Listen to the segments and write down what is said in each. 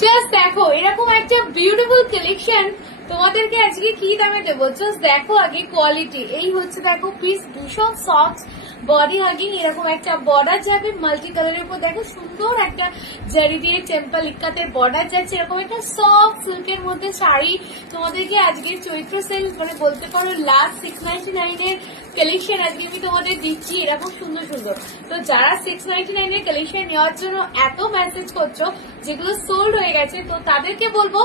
Just দেখো এরকম একটা বিউটিফুল কালেকশন তোমাদেরকে আজকে কি দামে দেবো। জাস্ট দেখো আগে কোয়ালিটি, এই হচ্ছে দেখো পিস ভীষণ সফট বডি হাগিং, এরকম একটা বর্ডার যাবে মাল্টি কালারের উপর। দেখো সুন্দর একটা জারি দিয়ে টেম্পল ইক্কাতে বর্ডার যাচ্ছে, এরকম একটা সফট সিল্কের মধ্যে শাড়ি তোমাদেরকে আজকে চৈত্র সেল মানে বলতে পারো লাস্ট 699 এর কালেকশন আজকে আমি তোমাদের দিচ্ছি এরকম সুন্দর সুন্দর। তো যারা 699 এর কালেকশন নেওয়ার জন্য এত মেসেজ করছো যেগুলো সোল্ড হয়ে গেছে, তো তাদেরকে বলবো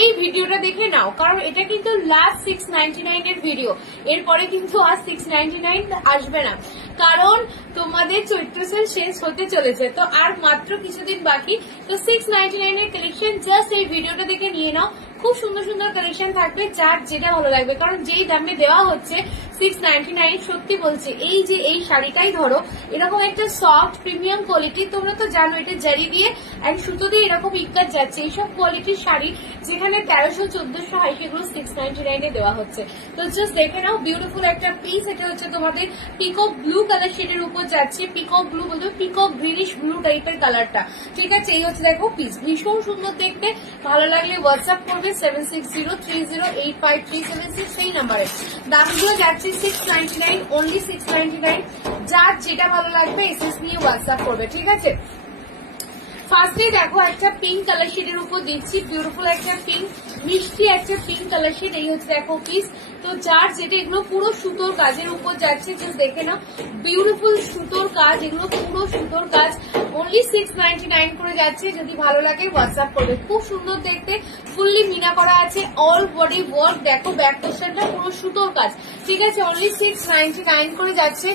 এই ভিডিওটা দেখে নাও, কারণ এটা কিন্তু লাস্ট 699 এর ভিডিও, এরপরে কিন্তু আর 699 আসবে না, কারণ তোমাদের চৈত্র সেল শেষ হতে চলেছে। তো আর মাত্র কিছুদিন বাকি, তো 699 এর কালেকশন জাস্ট এই ভিডিওটা দেখে নিয়ে নাও। খুব সুন্দর সুন্দর কালেকশন থাকবে, যার যেটা ভালো লাগবে, কারণ যেই দামে দেওয়া হচ্ছে 699, সত্যি বলছি এই যে এই শাড়িটাই ধরো এরকম একটা সফট প্রিমিয়াম কোয়ালিটি, তোমরা তো জানো এটা জারি দিয়ে এক সুতো দিয়ে এরকম ইক্কাত যাচ্ছে, এইসব কোয়ালিটির শাড়ি যেখানে 1300-1400 হয় সেগুলো 699 এ দেওয়া হচ্ছে। তো জাস্ট দেখে নাও বিউটিফুল একটা পিস, এটা হচ্ছে তোমাদের পিকক ব্লু কালার শেডের উপর যাচ্ছে, পিকক ব্লু বলতে পিকক গ্রিনিশ ব্লু টাইপের কালারটা, ঠিক আছে। এই হচ্ছে দেখো পিস, ভীষণ সুন্দর দেখতে, ভালো লাগলে হোয়াটসঅ্যাপ করবে 7603085376 সেই নাম্বারে। দামগুলো যাচ্ছে 699, অনলি 699, যার যেটা ভালো লাগবে এসএস নিয়ে হোয়াটসঅ্যাপ করবে, ঠিক আছে। ফার্স্টে দেখো একটা পিঙ্ক কালার শেডের উপর দিচ্ছি, বিউটিফুল একটা পিঙ্ক, মিষ্টি একটা পিঙ্ক কালার শেড, এই হচ্ছে দেখো পিস। তো যার যেটা এগুলো পুরো সুতোর কাজের উপর যাচ্ছে, জাস্ট দেখে নাও বিউটিফুল সুতোর কাজ, এগুলো পুরো সুতোর কাজ, অনলি 699 করে যাচ্ছে। যদি ভালো লাগে হোয়াটসঅ্যাপ করবে, খুব সুন্দর দেখতে, ফুললি মিনা করা আছে, অল বডি ওয়ার্ক, দেখো ব্যাক পোর্শনটা পুরো সুতোর কাজ, ঠিক আছে, অনলি 699 করে যাচ্ছে।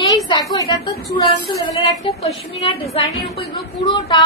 নেক্সট দেখো এটা তো চূড়ান্ত লেভেলের একটা পশমিনা ডিজাইনের উপর, এগুলো পুরোটা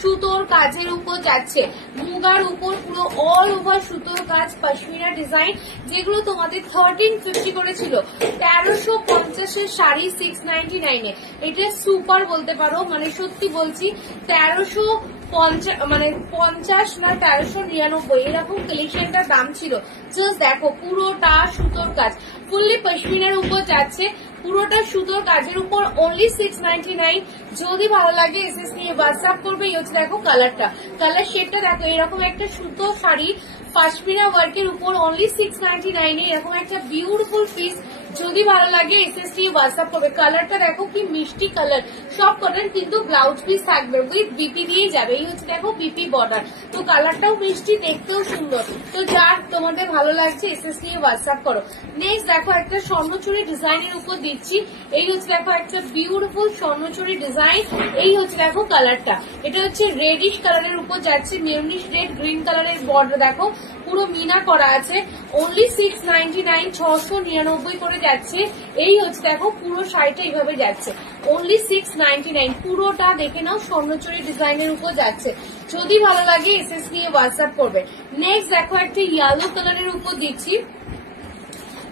সুতোর কাজের উপর যাচ্ছে, মুগার উপর পুরো অল ওভার সুতোর কাজ, পশমিনা ডিজাইন, যেগুলো তোমাদের 1350 করেছিল, 1350 এর শাড়ি 699 এ, এটা সুপার বলতে পারো, মানে সত্যি বলছি 1350 মানে 50 না 1399 এরকম কালেকশনটার দাম ছিল। জাস্ট দেখো পুরোটা সুতোর কাজ, ফুললি পশমিনার উপর যাচ্ছে, পুরোটা সুতোর কাজের উপর, অনলি 699। যদি ভালো লাগে এসএস নিয়ে হোয়াটসঅ্যাপ করবে। এই হচ্ছে দেখো কালারটা, কালার শেডটা দেখো, এরকম একটা সুতো শাড়ি পাশমিনা ওয়ার্কের উপর, অনলি 699 এরকম একটা বিউটিফুল পিস। যদি ভালো লাগে এসএস নিয়ে হোয়াটসঅ্যাপ করবে। কালারটা দেখো কি মিষ্টি কালার, সব কটন, কিন্তু ব্লাউজ পিস থাকবে উইথ বিপি দিয়ে যাবে, এই হচ্ছে দেখো বিপি বর্ডার, তো কালারটাও মিষ্টি, দেখতেও সুন্দর। তো যার তোমাদের ভালো লাগছে এসএস নিয়ে হোয়াটসঅ্যাপ করো। নেক্সট দেখো একটা স্বর্ণচুরি ডিজাইনের উপর দিচ্ছি, এই হচ্ছে দেখো একটা বিউটিফুল স্বর্ণচুরি ডিজাইন, এই হচ্ছে দেখো কালারটা, এটা হচ্ছে রেডিশ কালারের উপর যাচ্ছে, মেরুনিশ রেড গ্রিন কালারের বর্ডার, দেখো পুরো মিনা করা আছে, অনলি 699, 699 করে যাচ্ছে। এই হচ্ছে দেখো পুরো শাড়িটা এইভাবে যাচ্ছে, অনলি 699, পুরোটা দেখে নাও স্বর্ণচুরি ডিজাইনের উপর যাচ্ছে। যদি ভালো লাগে এসএস নিয়ে হোয়াটসঅ্যাপ করবে। নেক্সট দেখো একটা ইয়েলো কালারের উপর দিচ্ছি,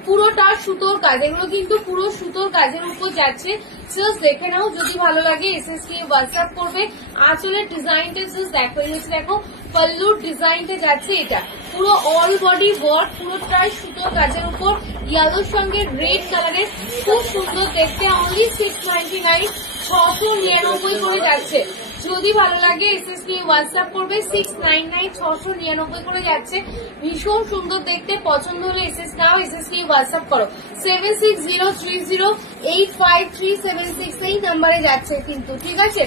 পুরোটা সুতোর কাজ, এগুলো কিন্তু পুরো সুতোর কাজের উপর যাচ্ছে, জাস্ট দেখে নাও। যদি ভালো লাগে এসএস নিয়ে হোয়াটসঅ্যাপ করবে। আঁচলের ডিজাইনটা জাস্ট দেখো, এই হচ্ছে দেখো পল্লুর ডিজাইনটা যাচ্ছে, এটা পুরো অল বডি ওয়ার্ক, পুরোটাই সুতোর কাজের উপর, ইয়েলোর সঙ্গে রেড কালারের, খুব সুন্দর দেখতে, অনলি 699, 699 করে যাচ্ছে। যদি ভালো লাগে এসএস নিয়ে হোয়াটসঅ্যাপ করবে, 699, 699 করে যাচ্ছে, ভীষণ সুন্দর দেখতে। পছন্দ হলে এসএস নাও, এসএস নিয়ে হোয়াটসঅ্যাপ করো 7603085376 এই নাম্বারে যাচ্ছে কিন্তু, ঠিক আছে।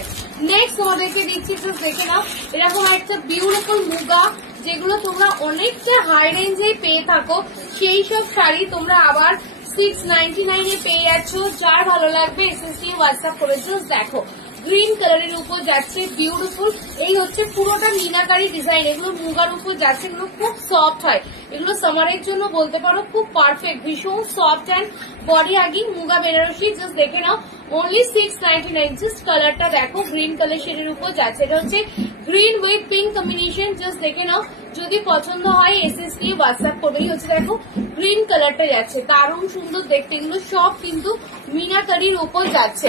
নেক্সট তোমাদেরকে দিচ্ছি, একটু দেখে নাও, এরকম একটা বিউটিফুল মুগা, যেগুলো তোমরা অনেকটা হাই রেঞ্জে পেয়ে থাকো, সেই সব শাড়ি তোমরা আবার 699 এ পেয়ে যাচ্ছ। যার ভালো লাগবে এসএস নিয়ে হোয়াটসঅ্যাপ করে। জাস্ট দেখো গ্রিন কালারের উপর যাচ্ছে, বিউটিফুল, এই হচ্ছে পুরোটা মিনাকারি ডিজাইন, এগুলো মুগার উপর যাচ্ছে, এগুলো খুব সফট হয়, এগুলো সামারের জন্য বলতে পারো খুব পারফেক্ট, ভীষণ soft and body hugging Muga Banarasi. Just দেখে নাও, অনলি 699, জাস্ট কালারটা দেখো গ্রিন কালার শেডের উপর যাচ্ছে, এটা হচ্ছে green with pink combination, just দেখে নাও। যদি পছন্দ হয় এসএস নিয়ে হোয়াটসঅ্যাপ করবে। এই হচ্ছে দেখো গ্রিন কালারটা যাচ্ছে, দারুণ সুন্দর দেখতে, এগুলো সব কিন্তু মিনাকারির উপর যাচ্ছে।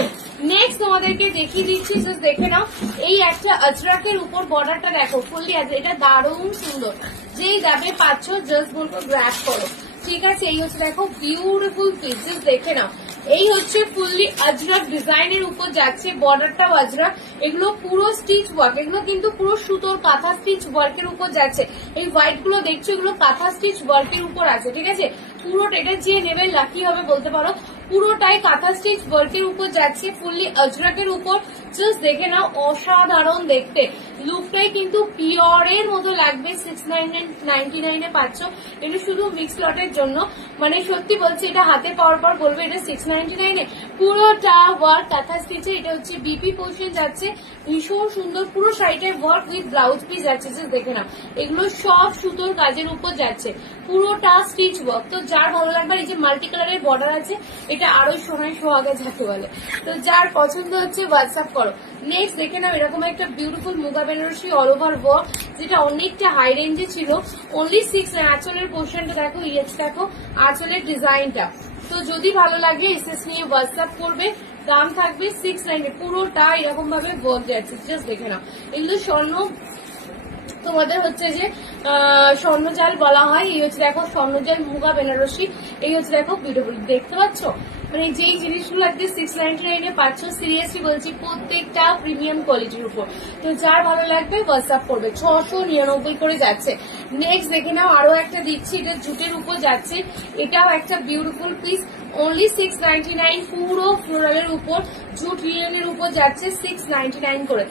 নেক্সট তোমাদেরকে দেখিয়ে দিচ্ছি, জাস্ট দেখে নাও, এই একটা আজরাকের উপর বর্ডারটা দেখো ফুললি আছে, এটা দারুণ সুন্দর, যেই যাবে পাচ্ছ জাস্ট বলবো গ্র্যাব করো, ঠিক আছে। এই হচ্ছে দেখো বিউটিফুল পিস, জাস্ট দেখে নাও, এই হচ্ছে ফুললি আজরাক ডিজাইনের উপর যাচ্ছে, বর্ডারটাও আজরাক, এগুলো পুরো স্টিচ ওয়ার্ক, এগুলো কিন্তু পুরো সুতোর কাঁথা স্টিচ ওয়ার্কের উপর যাচ্ছে। এই হোয়াইট গুলো দেখছো এগুলো কাঁথা স্টিচ ওয়ার্কের উপর আছে, ঠিক আছে। পুরোটা এটা যে নেবে লাকি হবে বলতে পারো, পুরোটাই কাঁথা স্টিচ ওয়ার্কের উপর যাচ্ছে, ফুললি আজরাকের উপর। জাস্ট দেখে নাও, অসাধারণ দেখতে, লুকটাই কিন্তু পিওরের মতো লাগবে। 699 পাচ্ছ, এটা শুধু মিক্স লটের জন্য, মানে সত্যি বলছি এটা হাতে পাওয়ার পর বলবে এটা 699 পুরোটা ওয়ার্ক কাঁথা স্টিচে। এটা হচ্ছে বিপি পোর্শন যাচ্ছে, ভীষণ সুন্দর, পুরো শাড়িতে ওয়ার্ক উইথ ব্লাউজ পিস যাচ্ছে। জাস্ট দেখে নাও, এগুলো সব সুতোর কাজের উপর যাচ্ছে, পুরোটা স্টিচ ওয়ার্ক। তো যার ভালো লাগবে, এই যে মাল্টি কালারের বর্ডার আছে, এটা আরো সোনায় সোহাগে যাকে বলে। তো যার পছন্দ হচ্ছে হোয়াটসঅ্যাপ করো। নেক্সট দেখে নাও, এরকম একটা beautiful Muga Banarasi all over work, যেটা অনেকটা হাই রেঞ্জে ছিল। অনলি 6। আঁচলের পোর্শনটা দেখো, ইয়েস দেখো আঁচলের ডিজাইনটা। তো যদি ভালো লাগে এসএস নিয়ে হোয়াটসঅ্যাপ করবে, দাম থাকবে 690, পুরোটা এরকম ভাবে ওয়ার্ক যাচ্ছে। জাস্ট দেখে নাও, এগুলো স্বর্ণ তোমাদের হচ্ছে যে স্বর্ণজাল বলা হয়। এই হচ্ছে দেখো স্বর্ণজাল মুগা বেনারসি, এই হচ্ছে দেখো বিউটিফুল, দেখতে পাচ্ছ। মানে যেই জিনিসগুলো আজকে 699 পাচ্ছ, সিরিয়াসলি বলছি প্রত্যেকটা প্রিমিয়াম কোয়ালিটির উপর। তো যার ভালো লাগবে হোয়াটসঅ্যাপ করবে, 699 করে যাচ্ছে। নেক্সট দেখে নাও, আরো একটা দিচ্ছি, এটা জুটের উপর যাচ্ছে, এটাও একটা বিউটিফুল পিস, অনলি 699, পুরো ফ্লোরালের উপর, জুট লিনেনের উপর যাচ্ছে 699 করে।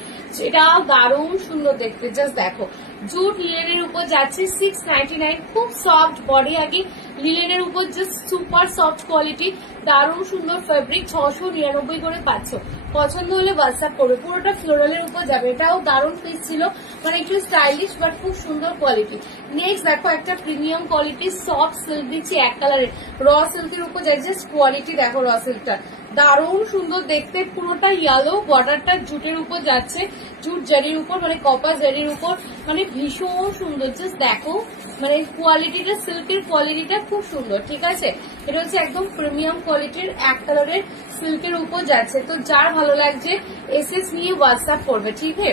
এটাও দারুণ সুন্দর দেখতে, জাস্ট দেখো জুট লিনেনের উপর যাচ্ছে 699, খুব সফট বডি, আগে লিনেনের উপর জাস্ট সুপার সফট কোয়ালিটি, দারুণ সুন্দর ফেব্রিক, 699 করে পাচ্ছ। পছন্দ হলে হোয়াটসঅ্যাপ করবে, পুরোটা ফ্লোরালের উপর যাবে। এটাও দারুণ পিস ছিল, মানে একটু স্টাইলিশ বাট খুব সুন্দর কোয়ালিটি। নেক্সট দেখো একটা প্রিমিয়াম কোয়ালিটি সফট সিল্ক দিচ্ছি, এক কালারের র সিল্কের উপর যায়। জাস্ট কোয়ালিটি দেখো, র সিল্কটা দারুণ সুন্দর দেখতে, পুরোটা ইয়েলো, বর্ডারটা জুটের উপর যাচ্ছে, জুট জারির উপর, মানে কপার জারির উপর, মানে ভীষণ সুন্দর। জাস্ট দেখো, মানে কোয়ালিটিটা, সিল্কের কোয়ালিটিটা খুব সুন্দর, ঠিক আছে। এটা হচ্ছে একদম প্রিমিয়াম কোয়ালিটির এক কালারের সিল্কের উপর যাচ্ছে। তো যার ভালো লাগছে এসএস নিয়ে হোয়াটসঅ্যাপ করবে, ঠিক আছে।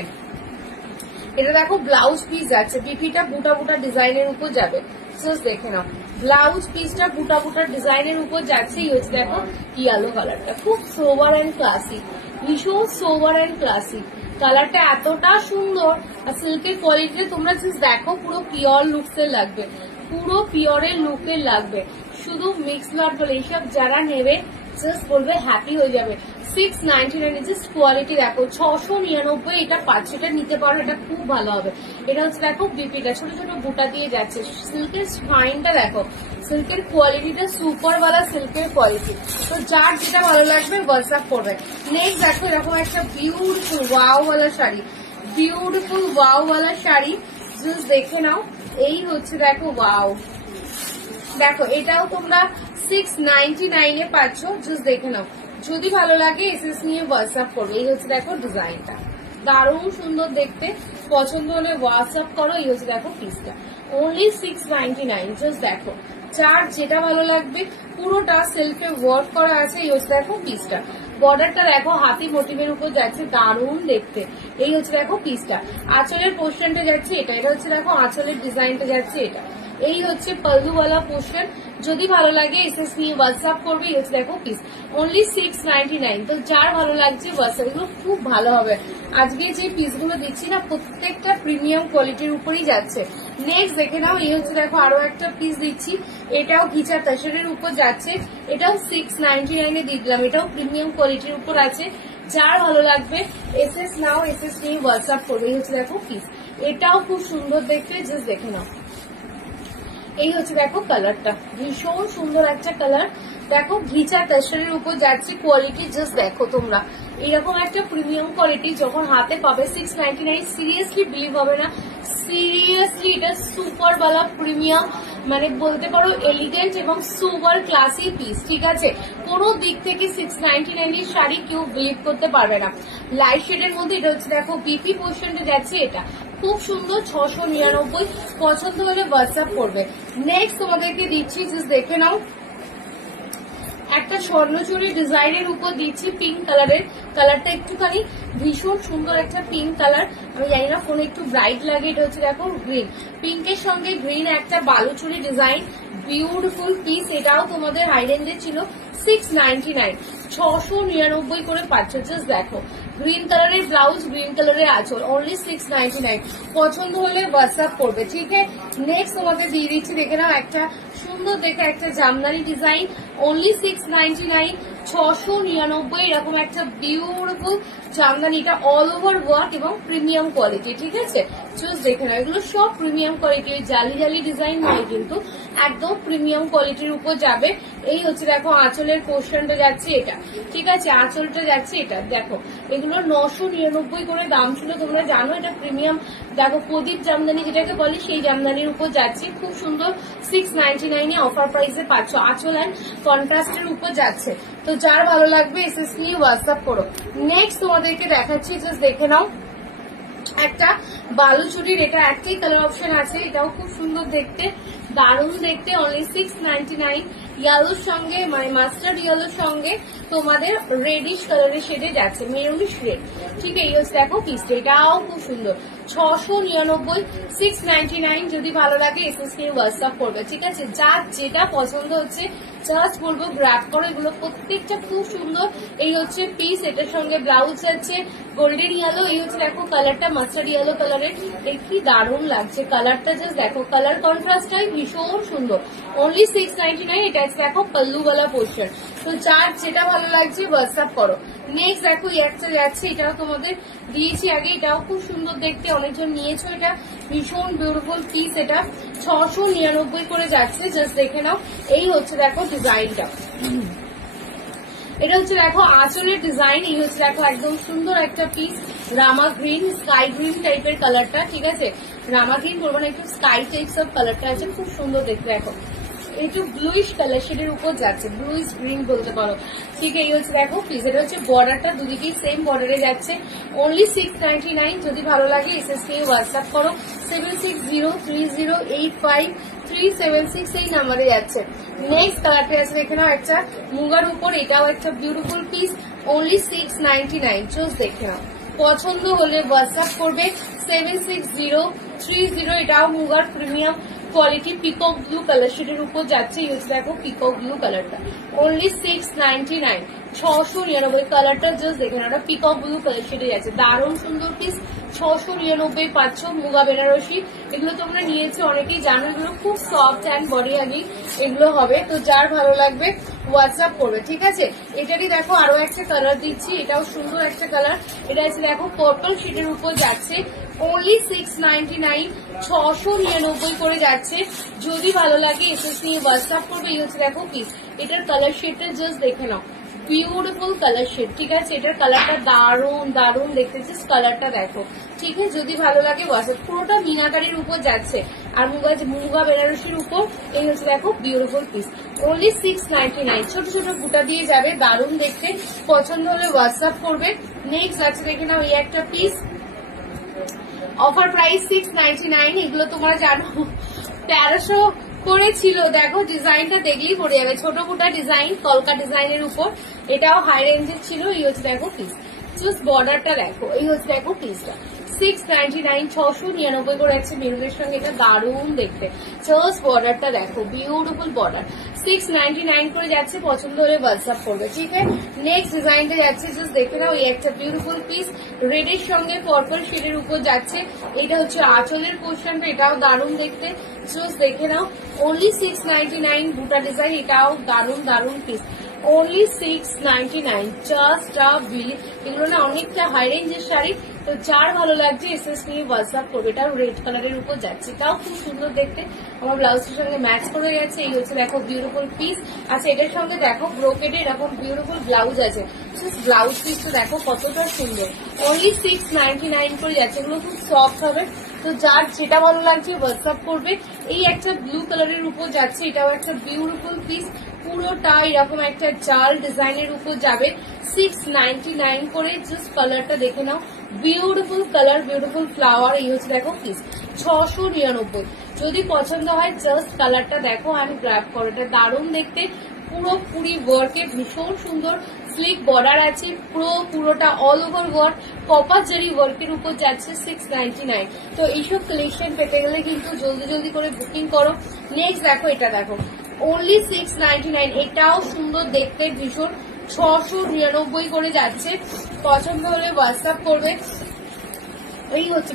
এটা দেখো ব্লাউজ পিস যাচ্ছে, বিপিটা বুটা বুটা ডিজাইনের উপর যাবে। জাস্ট দেখে নাও, ব্লাউজ পিসটা বুটা বুটা ডিজাইনের উপর যাচ্ছে। এই হচ্ছে দেখো ইয়েলো কালারটা, খুব সোবার অ্যান্ড ক্লাসিক, ভীষণ সোবার অ্যান্ড ক্লাসিক। কালারটা এতটা সুন্দর, আর সিল্কের কোয়ালিটিটা তোমরা জাস্ট দেখো, পুরো পিওর লুকসের লাগবে, পুরো পিওরের লুকের লাগবে। শুধু মিক্স লট বলে এইসব যারা নেবে জাস্ট বলবে হ্যাপি হয়ে যাবে। 699, জাস্ট কোয়ালিটি দেখো, 699 এটা পাচ্ছে, এটা নিতে পারো, এটা খুব ভালো হবে। এটা হচ্ছে দেখো বিপিটা ছোট ছোট বুটা দিয়ে যাচ্ছে, সিল্কের শাইনটা দেখো, সিল্কের কোয়ালিটিটা সুপার ওয়ালা সিল্কের কোয়ালিটি। তো যার যেটা ভালো লাগবে হোয়াটসঅ্যাপ করবে। নেক্সট দেখো এরকম একটা বিউটিফুল ওয়াও ওয়ালা শাড়ি, বিউটিফুল ওয়াও ওয়ালা শাড়ি, জাস্ট দেখে নাও। এই হচ্ছে দেখো ওয়াও, দেখো এটাও তোমরা 699 পাচ্ছ, জাস্ট দেখে নাও। যদি ভালো লাগে এসএস নিয়ে হোয়াটসঅ্যাপ করবে। এই হচ্ছে দেখো ডিজাইনটা, দারুণ সুন্দর দেখতে, পছন্দ হলে হোয়াটসঅ্যাপ করো। এই হচ্ছে দেখো পিসটা, অনলি 699, জাস্ট দেখো যার যেটা ভালো লাগবে। পুরোটা সেলফে ওয়ার্ক করা আছে। এই হচ্ছে দেখো পিসটা, বর্ডারটা দেখো হাতি মোটিভের উপর যাচ্ছে, দারুণ দেখতে। এই হচ্ছে দেখো পিসটা, আঁচলের পোর্শনটা যাচ্ছে এটা, এটা হচ্ছে দেখো আঁচলের ডিজাইনটা যাচ্ছে এটা। এই হচ্ছে পাল্লুওয়ালা পোর্শন। যদি ভালো লাগে এসএস নিয়ে হোয়াটসঅ্যাপ করবে। এই হচ্ছে দেখো পিস, অনলি 699। তো যার ভালো লাগছে হোয়াটসঅ্যাপ, এগুলো খুব ভালো হবে। আজকে যে পিসগুলো দিচ্ছি না প্রত্যেকটা প্রিমিয়াম কোয়ালিটির উপরেই যাচ্ছে। নেক্সট দেখে নাও, এই হচ্ছে দেখো আরো একটা পিস দিচ্ছি, এটাও ঘিচা তাসরের উপর যাচ্ছে, এটাও 699 দিয়ে দিলাম, এটাও প্রিমিয়াম কোয়ালিটির উপর আছে। যার ভালো লাগবে এসএস নাও, এসএস নিয়ে হোয়াটসঅ্যাপ করবে। এই হচ্ছে দেখো পিস, এটাও খুব সুন্দর দেখতে, জাস্ট দেখে নাও। এই হচ্ছে দেখো কালারটা, ভীষণ সুন্দর একটা কালার, দেখো ঘিচা তাসরের উপর যাচ্ছে, কোয়ালিটি জাস্ট দেখো তোমরা। এরকম একটা প্রিমিয়াম কোয়ালিটি যখন হাতে পাবে 699, সিরিয়াসলি বিলিভ হবে না, সিরিয়াসলি এটা সুপার বালা প্রিমিয়াম, মানে বলতে পারো এলিগেন্ট এবং সুপার ক্লাসি পিস, ঠিক আছে। কোনো দিক থেকে 699 এর শাড়ি কেউ বিলিভ করতে পারবে না। লাইট শেডের মধ্যে এটা হচ্ছে দেখো বিপি পোর্শনটা যাচ্ছে, এটা খুব সুন্দর, 699। পছন্দ হলে হোয়াটসঅ্যাপ করবে। নেক্সট তোমাদেরকে দিচ্ছি, জাস্ট দেখে নাও, একটা স্বর্ণচুরি ডিজাইনের উপর দিচ্ছি পিঙ্ক কালারের, কালারটা একটুখানি ভীষণ সুন্দর একটা পিঙ্ক কালার, আমি জানি না ফোনে একটু ব্রাইট লাগে। এটা হচ্ছে দেখো গ্রিন, পিঙ্কের সঙ্গে গ্রিন একটা বালুচুরি ডিজাইন, বিউটিফুল পিস, এটাও তোমাদের হাই রেঞ্জে ছিল 699, 699 করে পাচ্ছ। জাস্ট দেখো গ্রিন কালারের ব্লাউজ, গ্রিন কালারের আঁচল, অনলি 699। পছন্দ হলে হোয়াটসঅ্যাপ করবে, ঠিক আছে। নেক্সট তোমাদের দিয়ে দিচ্ছি, দেখে নাও একটা সুন্দর দেখে একটা জামদানি ডিজাইন, অনলি 699, 699 এরকম একটা বিউটিফুল জামদানি। এটা অল ওভার ওয়ার্ক এবং প্রিমিয়াম কোয়ালিটি, ঠিক আছে। চুজ দেখে নাও, এগুলো সব প্রিমিয়াম কোয়ালিটি, জালি জালি ডিজাইন নয় কিন্তু একদম প্রিমিয়াম কোয়ালিটির উপর যাবে। এই হচ্ছে দেখো আঁচলের পোর্শনটা যাচ্ছে এটা, ঠিক আছে, আঁচলটা যাচ্ছে এটা। দেখো এগুলো 999 করে দাম ছিল, তোমরা জানো এটা প্রিমিয়াম। দেখো প্রদীপ জামদানি যেটাকে বলে সেই জামদানির উপর যাচ্ছে, খুব সুন্দর 699 এ অফার প্রাইসে পাচ্ছ। আঁচল অ্যান্ড কন্ট্রাস্টের উপর যাচ্ছে। তো যার ভালো লাগবে এসএস নিয়ে হোয়াটসঅ্যাপ করো। নেক্সট তোমাদেরকে দেখাচ্ছি, জাস্ট দেখে নাও একটা বালুচুরির, এটা একটাই কালার অপশন আছে, এটাও খুব সুন্দর দেখতে, দারুণ দেখতে, অনলি 699। ইয়েলোর সঙ্গে মানে মাস্টার্ড ইয়েলোর সঙ্গে তোমাদের রেডিশ কালারের শেডে যাচ্ছে, মেরুনিশ রেড, ঠিক আছে। এই হচ্ছে দেখো পিসটা, এটাও খুব সুন্দর, 699, 699। যদি ভালো লাগে এসএস নিয়ে হোয়াটসঅ্যাপ করবে, ঠিক আছে। যার যেটা পছন্দ হচ্ছে জাস্ট বলবো গ্র্যাব করো, এগুলো প্রত্যেকটা খুব সুন্দর। এই হচ্ছে পিস, এটার সঙ্গে ব্লাউজ যাচ্ছে গোল্ডেন ইয়েলো, এই হচ্ছে দেখো কালারটা মাস্টার্ড ইয়েলো কালারের, এর কি দারুণ লাগছে কালারটা, জাস্ট দেখো কালার কন্ট্রাস্টটাই ভীষণ সুন্দর, অনলি 699। এটা আছে দেখো পাল্লুওয়ালা পোর্শন। তো যার যেটা ভালো লাগছে হোয়াটসঅ্যাপ করো। নেক্সট দেখো একটা যাচ্ছে, এটাও তোমাদের দিয়েছি আগে, এটাও খুব সুন্দর দেখতে, অনেকজন নিয়েছো, এটা ভীষণ বিউটিফুল পিস, এটা 699 করে যাচ্ছে। জাস্ট দেখে নাও, এই হচ্ছে দেখো ডিজাইনটা, এটা হচ্ছে দেখো আঁচলের ডিজাইন। এই হচ্ছে দেখো একদম সুন্দর একটা পিস, রামা গ্রিন স্কাই গ্রিন টাইপের কালারটা, ঠিক আছে। রামা গ্রিন বলবো না, একটু স্কাই টাইপস অফ কালারটা আছে, খুব সুন্দর দেখতে। দেখো একটু ব্লুইশ কালার শেডের উপর যাচ্ছে, ব্লুইশ গ্রিন বলতে পারো, ঠিক আছে। এই হচ্ছে দেখো প্লিজ, এটা হচ্ছে বর্ডারটা দুদিকেই সেম বর্ডারে যাচ্ছে, অনলি 699। যদি ভালো লাগে এসএস কে হোয়াটসঅ্যাপ করো, 7603085376 এই নাম্বারে যাচ্ছে। নেক্সট কালারটা আছে দেখে নাও একটা মুগার উপর, এটাও একটা বিউটিফুল পিস, অনলি 699। চোজ দেখে নাও, পছন্দ হলে হোয়াটসঅ্যাপ করবে 76030। এটাও মুগার premium quality, peacock blue colour শেডের উপর যাচ্ছে। ইউজ দেখো পিকক ব্লু কালারটা, অনলি 699, 699 কালারটা। জাস্ট দেখেন ওটা পিকক ব্লু কালার শেডে যাচ্ছে, দারুণ সুন্দর পিস, 699 পাচ্ছ। মুগা বেনারসি, এগুলো তোমরা নিয়েছো অনেকেই জানো, এগুলো খুব সফট অ্যান্ড বডি হাগিং এগুলো হবে। তো যার ভালো লাগবে হোয়াটসঅ্যাপ করবে, ঠিক আছে। এটারই দেখো আরো একটা কালার দিচ্ছি, এটাও সুন্দর একটা কালার, এটা আছে দেখো পার্পল শেডের উপর যাচ্ছে, অনলি 699, 699 করে যাচ্ছে। যদি ভালো লাগে এসএস নিয়ে হোয়াটসঅ্যাপ করবে। এই হচ্ছে দেখো পিস, এটার কালার শেডটা জাস্ট দেখে নাও, বিউটিফুল কালার শেড, ঠিক আছে। এটার কালারটা দারুণ দারুণ দেখতে, জাস্ট কালারটা দেখো, ঠিক আছে। যদি ভালো লাগে হোয়াটসঅ্যাপ, পুরোটা মিনাকারির উপর যাচ্ছে আর মুগা বেনারসির উপর। এই হচ্ছে দেখো বিউটিফুল পিস, অনলি 699। ছোট ছোট বুটা দিয়ে যাবে, দারুণ দেখতে, পছন্দ হলে হোয়াটসঅ্যাপ করবে। নেক্সট আছে দেখে নাও এই একটা পিস, অফার প্রাইস 699। এগুলো তোমরা জানো 1300 করে ছিল। দেখো ডিজাইনটা দেখলেই পড়ে যাবে, ছোট বুটা ডিজাইন, কলকা ডিজাইনের উপর, এটাও হাই রেঞ্জের ছিল। এই হচ্ছে দেখো পিস, জাস্ট বর্ডারটা দেখো, এই হচ্ছে দেখো পিসটা 699, 699 করে যাচ্ছে মেরুনের সঙ্গে, এটা দারুণ দেখতে। জাস্ট বর্ডারটা দেখো, বিউটিফুল বর্ডার, 699 করে যাচ্ছে। পছন্দ হলে হোয়াটসঅ্যাপ করবে, ঠিক আছে। নেক্সট ডিজাইনটা যাচ্ছে, জাস্ট দেখে নাও, এই একটা বিউটিফুল পিস, রেডের সঙ্গে পার্পল শেডের উপর যাচ্ছে। এটা হচ্ছে আঁচলের পোর্শনটা, এটাও দারুণ দেখতে, জাস্ট দেখে নাও, অনলি 699। বুটা ডিজাইন, এটাও দারুণ দারুণ piece, only 699, just a bill। এগুলো না অনেকটা হাই রেঞ্জের শাড়ি। তো যার ভালো লাগছে এসএস নিয়ে হোয়াটসঅ্যাপ করবে। এটাও রেড কালারের উপর যাচ্ছে, এটাও খুব সুন্দর দেখতে, আমার ব্লাউজের সঙ্গে ম্যাচ করে যাচ্ছে। এই হচ্ছে দেখো বিউটিফুল পিস। আচ্ছা এটার সঙ্গে দেখো ব্রোকেডে এরকম বিউটিফুল ব্লাউজ আছে, ব্লাউজ পিসটা দেখো কতটা সুন্দর, অনলি 699 করে যাচ্ছে। এগুলো খুব সফট হবে। তো যার যেটা ভালো লাগছে হোয়াটসঅ্যাপ করবে। এই একটা ব্লু কালারের উপর যাচ্ছে, এটাও একটা বিউটিফুল পিস, পুরোটা এরকম একটা জাল ডিজাইনের উপর যাবে, 699 করে। জাস্ট কালারটা দেখে নাও, বিউটিফুল কালার, বিউটিফুল ফ্লাওয়ার। এই হচ্ছে দেখো পিস, 699। যদি পছন্দ হয় জাস্ট কালারটা দেখো, আমি গ্র্যাব করো, এটা দারুণ দেখতে, পুরোপুরি ওয়ার্কে ভীষণ সুন্দর, স্লিক বর্ডার আছে, পুরোটা অল ওভার ওয়ার্ক, কপার জারি ওয়ার্কের উপর যাচ্ছে 699। তো এইসব কালেকশন পেতে গেলে কিন্তু জলদি জলদি করে বুকিং করো। নেক্সট দেখো, এটা দেখো অনলি 699, এটাও সুন্দর দেখতে, ভীষণ 699 করে যাচ্ছে। পছন্দ হলে হোয়াটসঅ্যাপ করবে। এই হচ্ছে